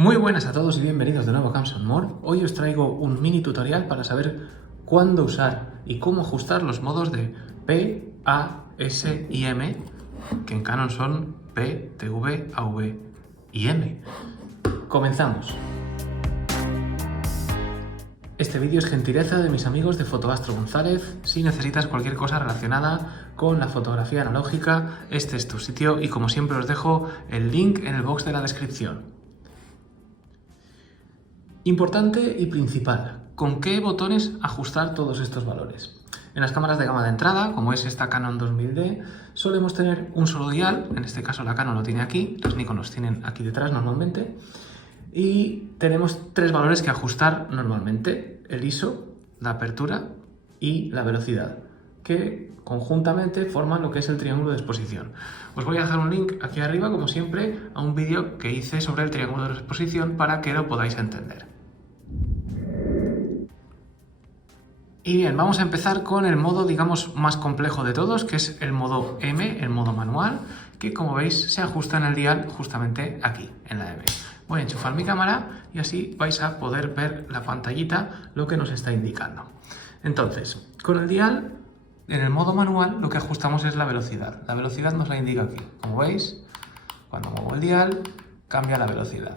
Muy buenas a todos y bienvenidos de nuevo a Camps & More. Hoy os traigo un mini tutorial para saber cuándo usar y cómo ajustar los modos de P, A, S y M, que en Canon son P, TV, AV y M. Comenzamos. Este vídeo es gentileza de mis amigos de Fotoastro González. Si necesitas cualquier cosa relacionada con la fotografía analógica, este es tu sitio y como siempre os dejo el link en el box de la descripción. Importante y principal, ¿con qué botones ajustar todos estos valores? En las cámaras de gama de entrada, como es esta Canon 2000D, solemos tener un solo dial, en este caso la Canon lo tiene aquí, los Nikon los tienen aquí detrás normalmente, y tenemos tres valores que ajustar normalmente: el ISO, la apertura y la velocidad, que conjuntamente forman lo que es el triángulo de exposición. Os voy a dejar un link aquí arriba, como siempre, a un vídeo que hice sobre el triángulo de exposición para que lo podáis entender. Y bien, vamos a empezar con el modo, digamos, más complejo de todos, que es el modo M, el modo manual, que como veis se ajusta en el dial justamente aquí, en la M. Voy a enchufar mi cámara y así vais a poder ver la pantallita, lo que nos está indicando. Entonces, con el dial, en el modo manual, lo que ajustamos es la velocidad. La velocidad nos la indica aquí. Como veis, cuando muevo el dial, cambia la velocidad.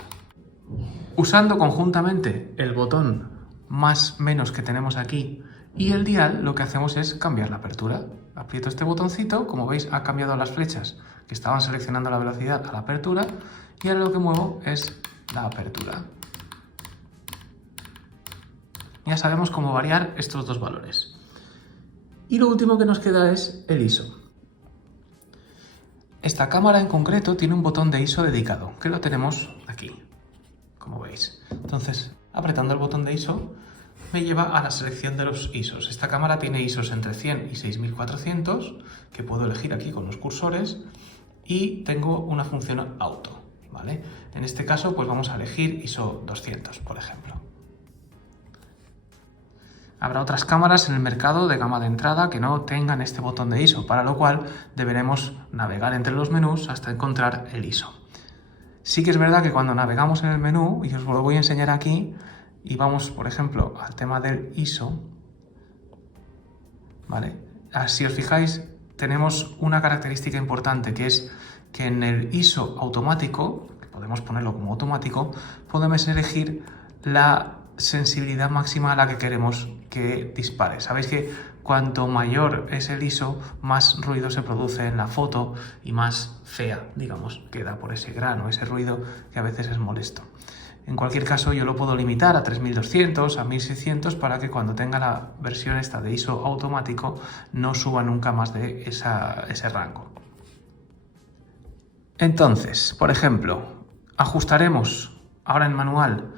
Usando conjuntamente el botón más menos que tenemos aquí y el dial, lo que hacemos es cambiar la apertura. Aprieto este botoncito, como veis ha cambiado las flechas que estaban seleccionando la velocidad a la apertura, y ahora lo que muevo es la apertura. Ya sabemos cómo variar estos dos valores. Y lo último que nos queda es el ISO. Esta cámara en concreto tiene un botón de ISO dedicado, que lo tenemos aquí, como veis. Entonces, apretando el botón de ISO, me lleva a la selección de los ISOs. Esta cámara tiene ISOs entre 100 y 6400, que puedo elegir aquí con los cursores, y tengo una función auto, ¿vale? En este caso, pues vamos a elegir ISO 200, por ejemplo. Habrá otras cámaras en el mercado de gama de entrada que no tengan este botón de ISO, para lo cual deberemos navegar entre los menús hasta encontrar el ISO. Sí que es verdad que cuando navegamos en el menú, y os lo voy a enseñar aquí, y vamos, por ejemplo, al tema del ISO, ¿vale? Si os fijáis, tenemos una característica importante, que es que en el ISO automático, que podemos ponerlo como automático, podemos elegir la sensibilidad máxima a la que queremos que dispare. Sabéis que cuanto mayor es el ISO, más ruido se produce en la foto y más fea, digamos, queda por ese grano, ese ruido que a veces es molesto. En cualquier caso, yo lo puedo limitar a 3200, a 1600, para que cuando tenga la versión esta de ISO automático no suba nunca más de ese rango. Entonces, por ejemplo, ajustaremos ahora en manual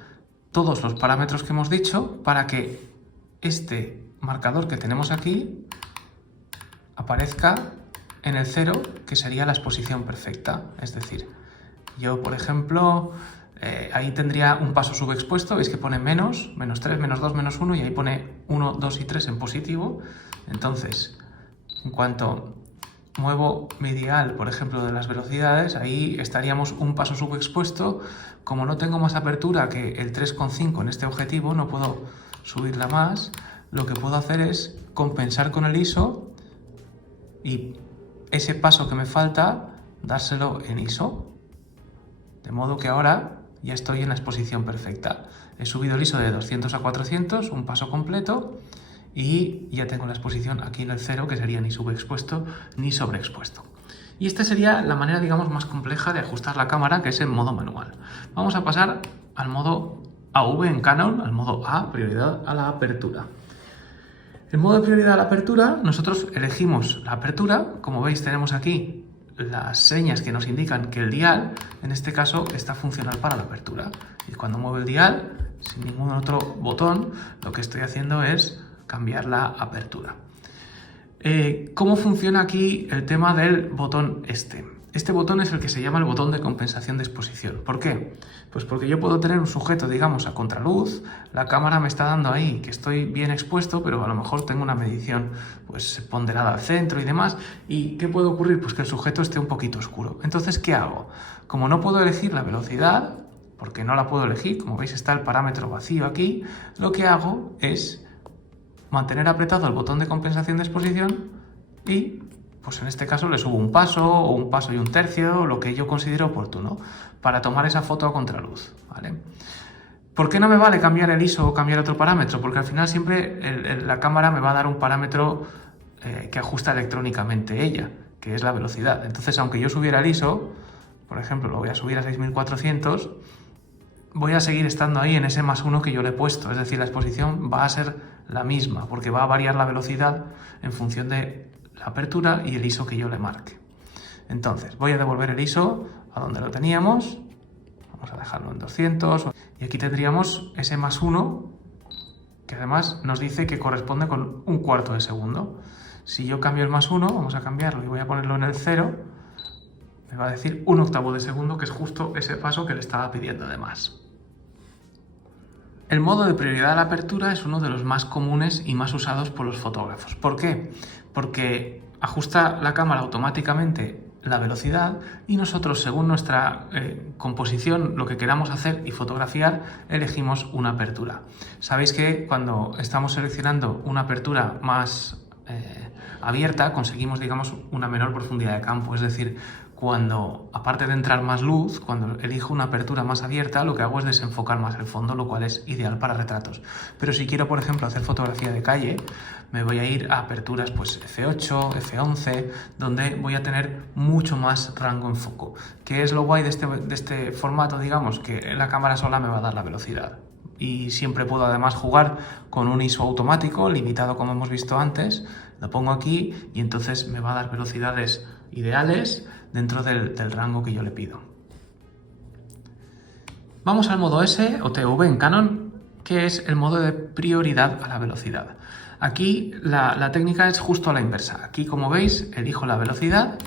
todos los parámetros que hemos dicho para que este marcador que tenemos aquí aparezca en el 0, que sería la exposición perfecta. Es decir, yo, por ejemplo, ahí tendría un paso subexpuesto, veis que pone menos, menos 3, menos 2, menos 1, y ahí pone 1, 2 y 3 en positivo. Entonces, en cuanto muevo mi dial, por ejemplo, de las velocidades, ahí estaríamos un paso subexpuesto. Como no tengo más apertura que el 3,5 en este objetivo, no puedo subirla más. Lo que puedo hacer es compensar con el ISO y ese paso que me falta, dárselo en ISO. De modo que ahora ya estoy en la exposición perfecta. He subido el ISO de 200 a 400, un paso completo, y ya tengo la exposición aquí en el 0, que sería ni subexpuesto ni sobreexpuesto. Y esta sería la manera, digamos, más compleja de ajustar la cámara, que es en modo manual. Vamos a pasar al modo AV en Canon, al modo A, prioridad a la apertura. En modo de prioridad a la apertura, nosotros elegimos la apertura. Como veis, tenemos aquí las señas que nos indican que el dial, en este caso, está funcional para la apertura. Y cuando muevo el dial, sin ningún otro botón, lo que estoy haciendo es cambiar la apertura. ¿Cómo funciona aquí el tema del botón este? Este botón es el que se llama el botón de compensación de exposición. ¿Por qué? Pues porque yo puedo tener un sujeto, digamos, a contraluz, la cámara me está dando ahí que estoy bien expuesto, pero a lo mejor tengo una medición pues ponderada al centro y demás. ¿Y qué puede ocurrir? Pues que el sujeto esté un poquito oscuro. Entonces, ¿qué hago? Como no puedo elegir la velocidad, porque no la puedo elegir. Como veis está el parámetro vacío aquí. Lo que hago es mantener apretado el botón de compensación de exposición y, pues en este caso, le subo un paso o un paso y un tercio, lo que yo considero oportuno, para tomar esa foto a contraluz, ¿vale? ¿Por qué no me vale cambiar el ISO o cambiar otro parámetro? Porque al final siempre la cámara me va a dar un parámetro que ajusta electrónicamente ella, que es la velocidad. Entonces, aunque yo subiera el ISO, por ejemplo, lo voy a subir a 6400, voy a seguir estando ahí en ese +1 que yo le he puesto. Es decir, la exposición va a ser la misma, porque va a variar la velocidad en función de la apertura y el ISO que yo le marque. Entonces, voy a devolver el ISO a donde lo teníamos. Vamos a dejarlo en 200. Y aquí tendríamos ese +1, que además nos dice que corresponde con 1/4 de segundo. Si yo cambio el +1, vamos a cambiarlo y voy a ponerlo en el 0, me va a decir 1/8 de segundo, que es justo ese paso que le estaba pidiendo de más. El modo de prioridad a la apertura es uno de los más comunes y más usados por los fotógrafos. ¿Por qué? Porque ajusta la cámara automáticamente la velocidad y nosotros, según nuestra composición, lo que queramos hacer y fotografiar, elegimos una apertura. Sabéis que cuando estamos seleccionando una apertura más abierta, conseguimos, digamos, una menor profundidad de campo. Es decir, cuando, aparte de entrar más luz, cuando elijo una apertura más abierta, lo que hago es desenfocar más el fondo, lo cual es ideal para retratos. Pero si quiero, por ejemplo, hacer fotografía de calle, me voy a ir a aperturas pues F8, F11, donde voy a tener mucho más rango en foco. ¿Qué es lo guay de este formato? Digamos que la cámara sola me va a dar la velocidad. Y siempre puedo además jugar con un ISO automático, limitado como hemos visto antes. Lo pongo aquí y entonces me va a dar velocidades ideales dentro del rango que yo le pido. Vamos al modo S o TV en Canon, que es el modo de prioridad a la velocidad. Aquí la técnica es justo a la inversa. Aquí, como veis, elijo la velocidad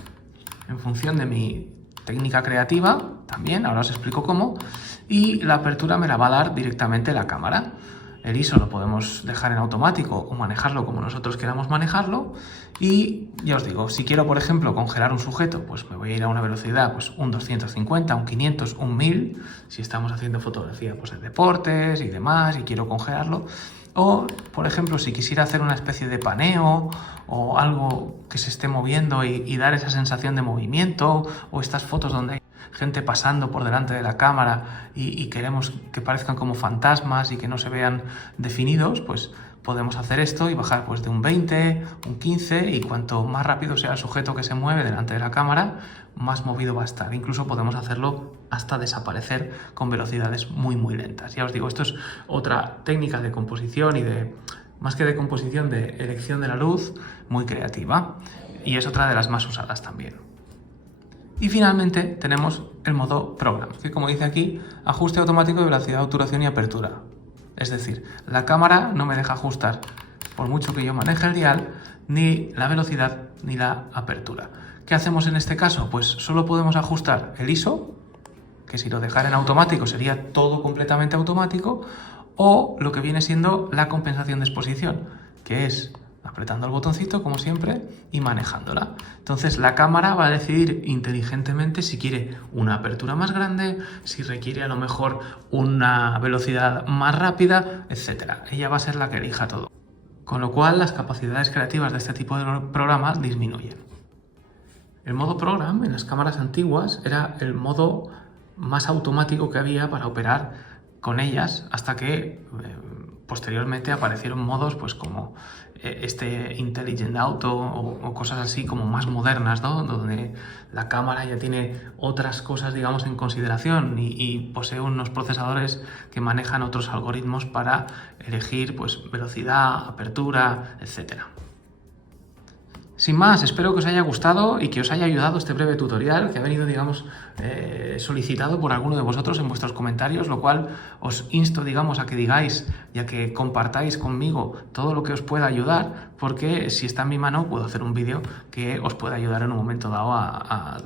en función de mi técnica creativa, también, ahora os explico cómo, y la apertura me la va a dar directamente la cámara. El ISO lo podemos dejar en automático o manejarlo como nosotros queramos manejarlo. Y ya os digo, si quiero, por ejemplo, congelar un sujeto, pues me voy a ir a una velocidad, pues un 250, un 500, un 1000, si estamos haciendo fotografía pues, de deportes y demás y quiero congelarlo. O, por ejemplo, si quisiera hacer una especie de paneo o algo que se esté moviendo y dar esa sensación de movimiento, o estas fotos donde hay gente pasando por delante de la cámara y queremos que parezcan como fantasmas y que no se vean definidos, pues podemos hacer esto y bajar pues de un 20, un 15, y cuanto más rápido sea el sujeto que se mueve delante de la cámara, más movido va a estar. Incluso podemos hacerlo hasta desaparecer con velocidades muy lentas. Ya os digo, esto es otra técnica de composición y más que de composición, de elección de la luz, muy creativa, y es otra de las más usadas también. Y finalmente tenemos el modo Program, que, como dice aquí, ajuste automático de velocidad, obturación y apertura. Es decir, la cámara no me deja ajustar, por mucho que yo maneje el dial, ni la velocidad ni la apertura. ¿Qué hacemos en este caso? Pues solo podemos ajustar el ISO, que si lo dejara en automático sería todo completamente automático, o lo que viene siendo la compensación de exposición, que es apretando el botoncito, como siempre, y manejándola. Entonces la cámara va a decidir inteligentemente si quiere una apertura más grande, si requiere a lo mejor una velocidad más rápida, etc. Ella va a ser la que elija todo. Con lo cual las capacidades creativas de este tipo de programas disminuyen. El modo Program en las cámaras antiguas era el modo más automático que había para operar con ellas, hasta que posteriormente aparecieron modos pues como este Intelligent Auto o cosas así como más modernas, ¿no? Donde la cámara ya tiene otras cosas, digamos, en consideración y posee unos procesadores que manejan otros algoritmos para elegir pues velocidad, apertura, etcétera. Sin más, espero que os haya gustado y que os haya ayudado este breve tutorial que ha venido, digamos, solicitado por alguno de vosotros en vuestros comentarios, lo cual os insto, digamos, a que digáis y a que compartáis conmigo todo lo que os pueda ayudar, porque si está en mi mano puedo hacer un vídeo que os pueda ayudar en un momento dado a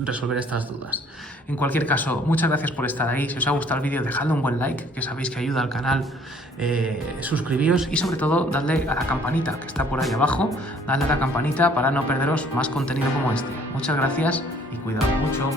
resolver estas dudas. En cualquier caso, muchas gracias por estar ahí. Si os ha gustado el vídeo, dejadle un buen like, que sabéis que ayuda al canal. Suscribíos y sobre todo dadle a la campanita que está por ahí abajo. Dadle a la campanita para no perderos más contenido como este. Muchas gracias y cuidaos mucho.